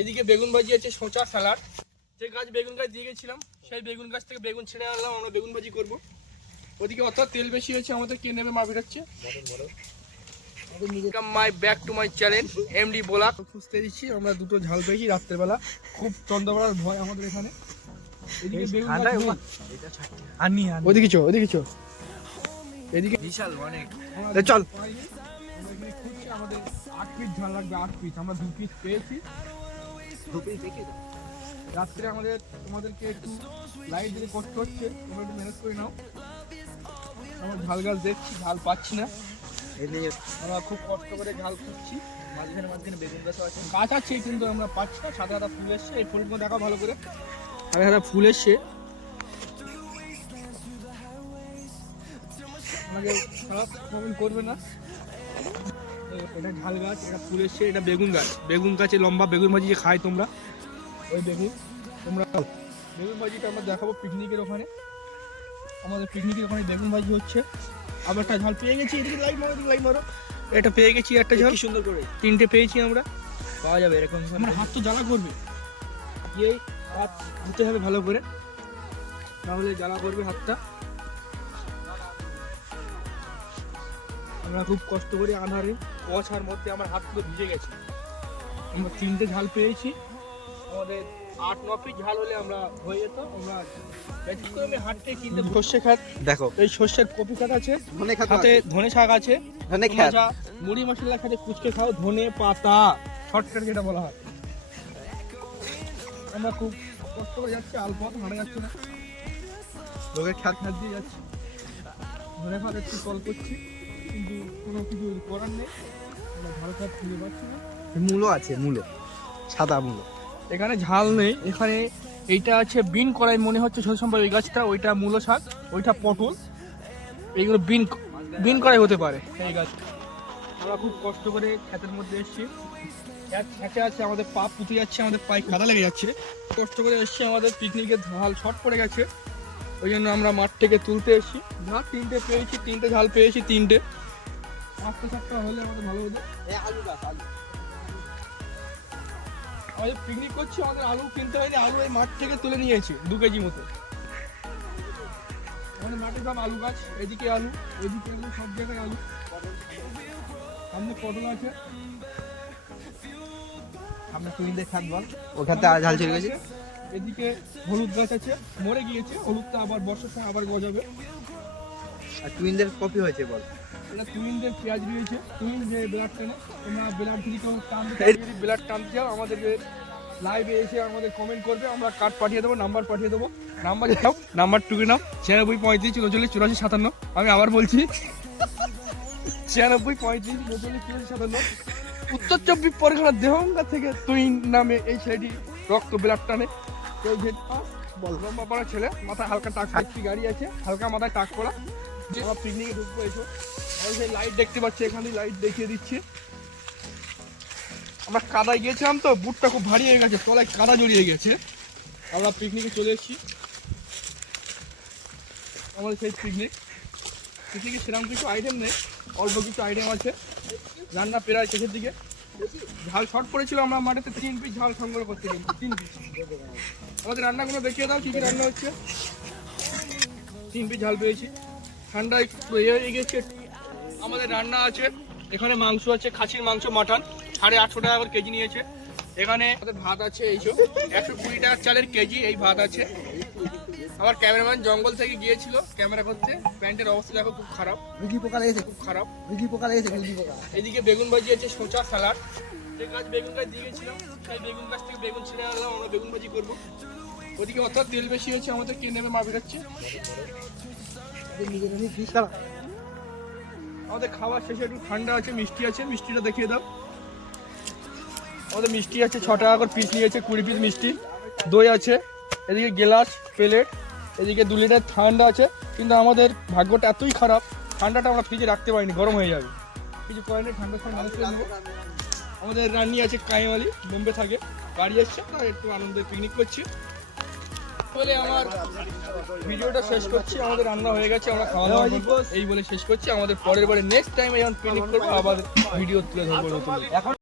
এদিকে বেগুন ভাজি আছে, শসা, সালাড। যে গাছ বেগুন গাছ দিয়ে গেছিলাম সেই বেগুন গাছ থেকে বেগুন ছিঁড়ে আনলাম, আমরা বেগুন ভাজি করবো। ওদিকে অত তেল বেশি হয়েছে, আমাদের কে নেবে মা বেরোচ্ছে। মাই back to my channel MD blog. খুঁজতে দিচ্ছি আমরা দুটো ঝাল পেয়েছি রাত্রেবেলা, খুব চন্দ্রবেলার ভয় আমাদের এখানে। এদিকে বেগুন ওদিকে চো, ওদিকে চো, এদিকে বিশাল অনেক চল। আমাদের 8 পিস ঝাল লাগবে, 8 পিস। আমরা 2 পিস পেয়েছি, 2 পিস দেখে রাত্রে আমাদের তোমাদেরকে একটু লাইট দিয়ে করতে হচ্ছে, তোমরা একটু ম্যানেজ করে নাও। আমরা ঝাল গাছ দেখছি, ঝাল পাচ্ছি না, আমরা খুব কষ্ট করে ঝাল খুঁজছি। মাঝখানে মাঝখানে বেগুন গাছ আছে, গাছ আছে কিন্তু আমরা পাচ্ছি না। সাদা সাদা ফুল এসছে, এই ফুলগুলো দেখা ভালো করে, সাদা সাদা ফুল এসছে। আমাকে খারাপ কমেন্ট করবে না। এটা ঝাল গাছ, এটা ফুল এসছে, এটা বেগুন গাছ। বেগুন গাছে লম্বা বেগুন ভাজি যে খাই তোমরা, ওই বেগুন। তোমরা বেগুন ভাজিটা আমরা দেখাবো পিকনিকের ওখানে। আমাদের পিকনিকের ওখানে বেগুন ভাজি হচ্ছে। আবার একটা ঝাল পেয়ে গেছি, এদিকে লাইট মারো, এদিকে লাইট মারো। এটা পেয়ে গেছি একটা ঝাল, সুন্দর করে 3টে পেয়েছি আমরা। পাওয়া যাবে এরকম, আমার হাত তো জ্বালা করবে, এই হাত ধুতে হবে ভালো করে, নাহলে জ্বালা করবে হাতটা। আমরা খুব কষ্ট করে আনারে কুয়াশার মধ্যে আমার হাতগুলো ভিজে গেছে। আমরা 3টে ঝাল পেয়েছি, আমাদের 8-9 পিস ঝাল হলে আমরা হয়ে যেত। আমরা হাটে কিনতে সর্ষে খাট দেখো, এই সর্ষের কপি খাট আছে, সাথে ধনে শাক আছে, মুড়ি মশলা খাটে কুচকে খাও, ধনে পাতা শর্টকাট যেটা বলা হয়। আমরা খুব কষ্ট করে যাচ্ছি, আলপথ হাঁটা যাচ্ছে না, লোকের খ্যাত খ্যাত দিয়ে যাচ্ছি। ধনে পাতা একটু কল করছি, কিন্তু কোনো কিছু করার নেই, আমরা ভালো খাট খুঁজে পাচ্ছি না। মূলো আছে, মূলো, সাদা মূলো। এখানে ঝাল নেই, এখানে এইটা আছে বিন করাই মনে হচ্ছে ছোট সম্পর্ক, ওই গাছটা, ওইটা মূলো শাক, ওইটা পটল, এইগুলো বিন করাই হতে পারে এই গাছ। আমরা খুব কষ্ট করে ক্ষেতের মধ্যে এসেছি, খেতে আছে, আমাদের পা পুঁতে যাচ্ছে, আমাদের পায়ে কাদা লেগে যাচ্ছে। কষ্ট করে এসেছি, আমাদের পিকনিকের ঝাল শর্ট পড়ে গেছে, ওই জন্য আমরা মাঠ থেকে তুলতে এসেছি। না 3টে পেয়েছি, 3টে ঝাল পেয়েছি, 3টে। 5টা হলে আমাদের ভালো হতো। আলু গাছ, আলু আমাদের পিকনিক করছি, আমাদের আলু কিনতে হয়নি, আলু এই মাঠ থেকে তুলে নিয়েছি 2 কেজি মতো। আমাদের মাঠের দাম আলু গাছ, এদিকে আলু, এদিকে আলু, সব জায়গায় আলু। সামনে পটল আছে, আমরা টুইনদের খাত বল, ওখানে ঝাল চলে গেছে। এদিকে হলুদ গাছ আছে, মরে গিয়েছে, হলুদটা আবার বর্ষার সময় আবার গজাবে। আর টুইনদের কপি হয়েছে বল, এটা টুইনদের পেঁয়াজ রয়েছে, টুইন যে ব্লাড টানে, তোমরা ব্লাড যদি কেউ টানতে, ব্লাড টানতে যাও আমাদেরকে লাইভে এসে আমাদের কমেন্ট করবে, আমরা কার্ড পাঠিয়ে দেবো, নাম্বার পাঠিয়ে দেবো। নাম্বার যাও, নাম্বার টুকে নাও, 96 35 39 84 57। আমি আবার বলছি 96 35 39 84 57। উত্তর 24 পরগনার দেহঙ্গা থেকে তুইন নামে এই ছেলেটি রক্ত ব্লাড টানে। কেউ বল, লম্বা পড়া ছেলে, মাথায় হালকা টাক, একটি গাড়ি আছে, হালকা মাথায় টাক পড়া। আমরা পিকনিকে ঢুকবো, এসো। আমি সেই লাইট দেখতে পাচ্ছি, এখানে লাইট দেখিয়ে দিচ্ছি। আমরা কাদায় গিয়েছিলাম তো, বুটটা খুব ভারী হয়ে গেছে, তলায় কাদা জড়িয়ে গেছে। আমরা পিকনিকে চলে এসেছি, আমাদের সেই পিকনিকে সেরকম কিছু আইটেম নেই, অল্প কিছু আইটেম আছে। রান্না প্রায় শেষের দিকে, ঝাল শর্ট পড়েছিল, আমরা মাঠেতে 3 পিস ঝাল সংগ্রহ করতে গেছি, 3 পিস। আমাদের রান্নাগুলো দেখিয়ে দাও, কী কী রান্না হচ্ছে। 3 পিস ঝাল পেয়েছি, ঠান্ডা একটু হয়ে গেছে। আমাদের রান্না আছে, এখানে মাংস আছে, খাসির মাংস, মাটন, 850 টাকা করে কেজি নিয়েছে। এখানে আমাদের ভাত আছে, এইসব 120 টাকার চালের কেজি এই ভাত আছে। আমার ক্যামেরাম্যান জঙ্গল থেকে গিয়েছিল ক্যামেরা করতে, প্যান্টের অবস্থা দেখো খুব খারাপ, রুগী পোকা লেগেছে, খুব খারাপ রুগী পোকা লেগেছে, রুগী পোকা। এদিকে বেগুন ভাজি আছে, শসা, সালাড। যে গাছ বেগুন গাছ দিয়ে গেছিলাম সেই বেগুন গাছ থেকে বেগুন ছিঁড়ে আনলাম, আমরা বেগুন ভাজি করবো। ওদিকে অত তেল বেশি হয়েছে, আমাদের কে নেবে মা বেরোচ্ছে। আমাদের খাবার শেষে একটু ঠান্ডা আছে, মিষ্টি আছে, মিষ্টিটা দেখিয়ে দাও। আমাদের মিষ্টি আছে, 6 টাকা করে পিস নিয়েছে, 20 পিস মিষ্টি। দই আছে, এদিকে গ্লাস, প্লেট, এদিকে 2 লিটার ঠান্ডা আছে। কিন্তু আমাদের ভাগ্যটা এতই খারাপ, ঠান্ডাটা আমরা ফ্রিজে রাখতে পারিনি, গরম হয়ে যাবে। কিছু কয়েনে ঠান্ডার সময় মানুষ করে নেবো। আমাদের রান্নি আছে কাইওয়ালি, বোম্বে থাকে, বাড়ি এসছে, তাই একটু আনন্দে পিকনিক করছি বলে আমার ভিডিওটা শেষ করছি। আমাদের রান্না হয়ে গেছে, আমরা খাওয়া দাওয়া করবো, এই বলে শেষ করছি। আমাদের পরের বারে নেক্সট টাইমে যখন পিকনিক করবো আবার ভিডিও তুলে ধরবো। এখন